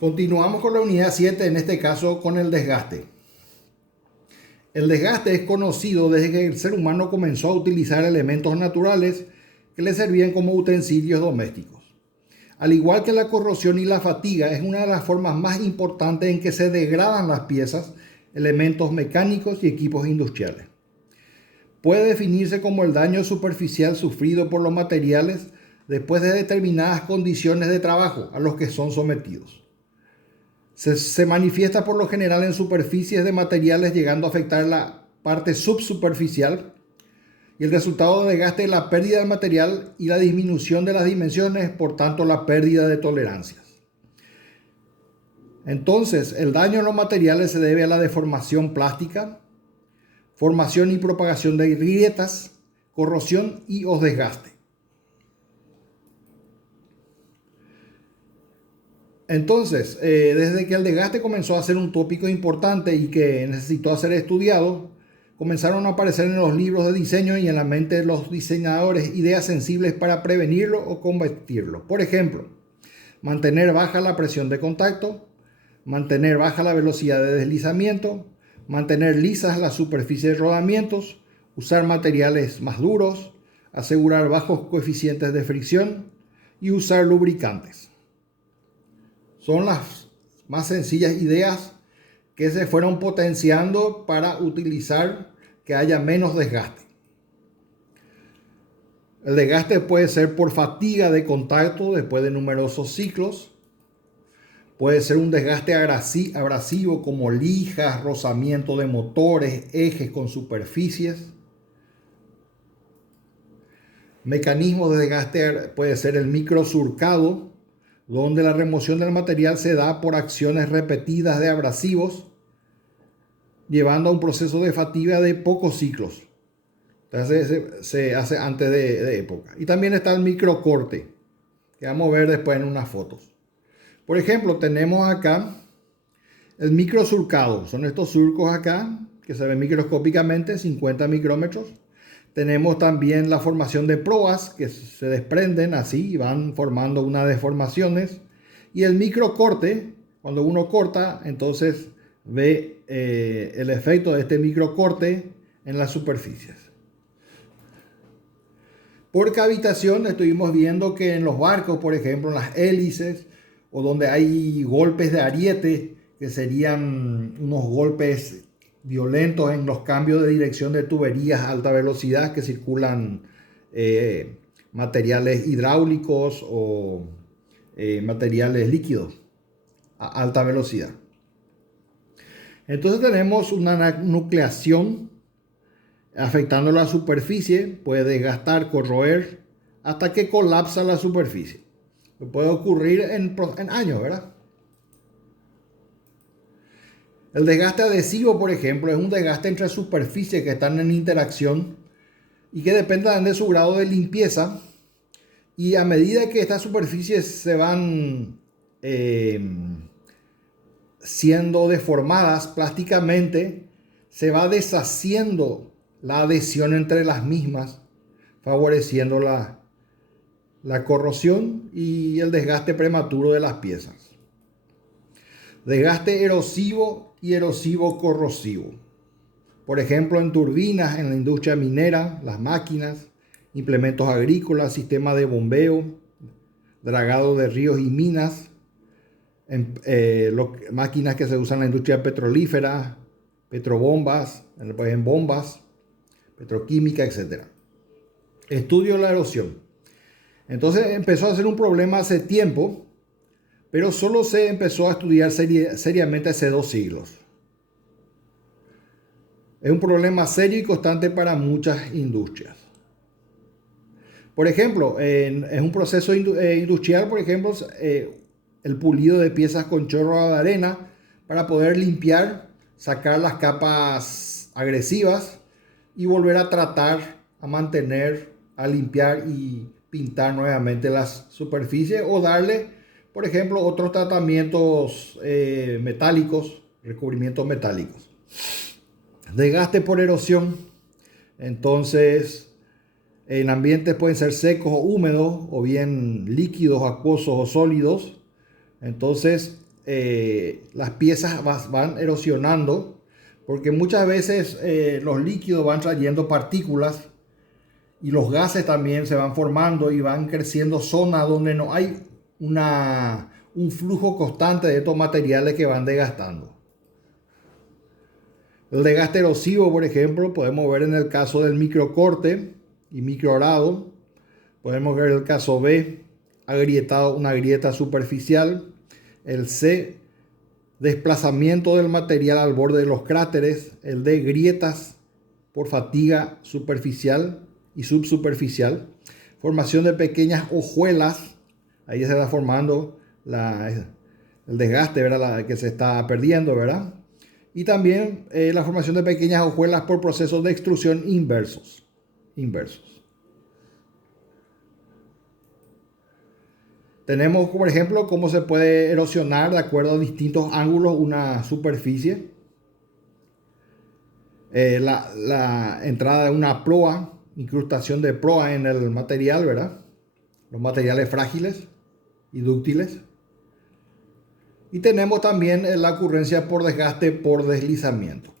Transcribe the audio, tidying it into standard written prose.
Continuamos con la unidad 7, en este caso con el desgaste. El desgaste es conocido desde que el ser humano comenzó a utilizar elementos naturales que le servían como utensilios domésticos. Al igual que la corrosión y la fatiga, es una de las formas más importantes en que se degradan las piezas, elementos mecánicos y equipos industriales. Puede definirse como el daño superficial sufrido por los materiales después de determinadas condiciones de trabajo a los que son sometidos. Se manifiesta por lo general en superficies de materiales, llegando a afectar la parte subsuperficial, y el resultado de desgaste es la pérdida del material y la disminución de las dimensiones, por tanto la pérdida de tolerancias. Entonces, el daño en los materiales se debe a la deformación plástica, formación y propagación de grietas, corrosión y o desgaste. Entonces, desde que el desgaste comenzó a ser un tópico importante y que necesitó ser estudiado, comenzaron a aparecer en los libros de diseño y en la mente de los diseñadores ideas sensibles para prevenirlo o combatirlo. Por ejemplo, mantener baja la presión de contacto, mantener baja la velocidad de deslizamiento, mantener lisas las superficies de rodamientos, usar materiales más duros, asegurar bajos coeficientes de fricción y usar lubricantes. Son las más sencillas ideas que se fueron potenciando para utilizar que haya menos desgaste. El desgaste puede ser por fatiga de contacto después de numerosos ciclos. Puede ser un desgaste abrasivo como lijas, rozamiento de motores, ejes con superficies. Mecanismos de desgaste puede ser el microsurcado, donde la remoción del material se da por acciones repetidas de abrasivos, llevando a un proceso de fatiga de pocos ciclos. Entonces se hace antes de época. Y también está el microcorte, que vamos a ver después en unas fotos. Por ejemplo, tenemos acá el microsurcado. Son estos surcos acá, que se ven microscópicamente, 50 micrómetros. Tenemos también la formación de proas, que se desprenden así y van formando unas deformaciones. Y el microcorte, cuando uno corta, entonces ve el efecto de este microcorte en las superficies. Por cavitación estuvimos viendo que en los barcos, por ejemplo, en las hélices, o donde hay golpes de ariete, que serían unos golpes violentos en los cambios de dirección de tuberías a alta velocidad que circulan materiales hidráulicos o materiales líquidos a alta velocidad. Entonces tenemos una nucleación afectando la superficie, puede desgastar, corroer, hasta que colapsa la superficie. Puede ocurrir en años, ¿verdad? El desgaste adhesivo, por ejemplo, es un desgaste entre superficies que están en interacción y que dependen de su grado de limpieza. Y a medida que estas superficies se van siendo deformadas plásticamente, se va deshaciendo la adhesión entre las mismas, favoreciendo la corrosión y el desgaste prematuro de las piezas. Desgaste erosivo y erosivo corrosivo. Por ejemplo, en turbinas, en la industria minera, las máquinas, implementos agrícolas, sistemas de bombeo, dragado de ríos y minas, máquinas que se usan en la industria petrolífera, petrobombas, en bombas, petroquímica, etc. Estudio de la erosión. Entonces empezó a ser un problema hace tiempo, pero solo se empezó a estudiar seriamente hace 2 siglos. Es un problema serio y constante para muchas industrias. Por ejemplo, en un proceso industrial, por ejemplo, el pulido de piezas con chorro de arena para poder limpiar, sacar las capas agresivas y volver a tratar, a mantener, a limpiar y pintar nuevamente las superficies o darle, por ejemplo, otros tratamientos metálicos, recubrimientos metálicos. Desgaste por erosión. Entonces, en ambientes pueden ser secos o húmedos, o bien líquidos, acuosos o sólidos. Entonces, las piezas van erosionando, porque muchas veces los líquidos van trayendo partículas y los gases también se van formando y van creciendo zonas donde no hay un flujo constante de estos materiales que van desgastando. El desgaste erosivo, por ejemplo, podemos ver en el caso del microcorte y microarado. Podemos ver el caso B, agrietado, una grieta superficial. El C, desplazamiento del material al borde de los cráteres. El D, grietas por fatiga superficial y subsuperficial. Formación de pequeñas hojuelas. Ahí se está formando el desgaste, ¿verdad? Que se está perdiendo, ¿verdad? Y también la formación de pequeñas hojuelas por procesos de extrusión inversos. Tenemos, por ejemplo, cómo se puede erosionar de acuerdo a distintos ángulos una superficie. La entrada de una proa, incrustación de proa en el material, ¿verdad? Los materiales frágiles y dúctiles. Y tenemos también la ocurrencia por desgaste por deslizamiento.